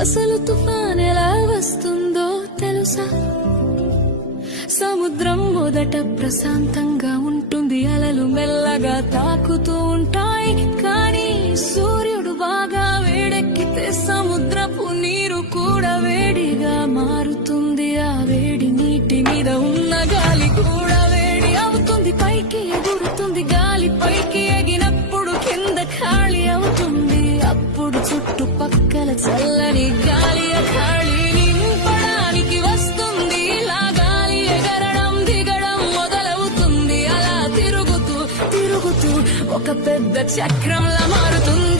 అసలు తుఫాన్ ఎలా వస్తుందో తెలుసా? సముద్రం మొదట ప్రశాంతంగా ఉంటుంది, అలలు మెల్లగా తాకుతూ ఉంటాయి. కానీ సూర్యుడు బాగా వేడెక్కితే సముద్రపు నీరు కూడా వేడిగా మారుతుంది. ఆ వేడి నీటి మీద ఉన్న గాలి కూడా వేడి అవుతుంది. పైకి ఎగురుతుంది, గాలి పైకి ఎగినప్పుడు కింద ఖాళీ అవుతుంది. అప్పుడు చుట్టుపక్కల చల్లని గాలి ఖాళీ నింపడానికి వస్తుంది. ఇలా గాలి ఎగరడం దిగడం మొదలవుతుంది. అలా తిరుగుతూ తిరుగుతూ ఒక పెద్ద చక్రంలా మారుతుంది.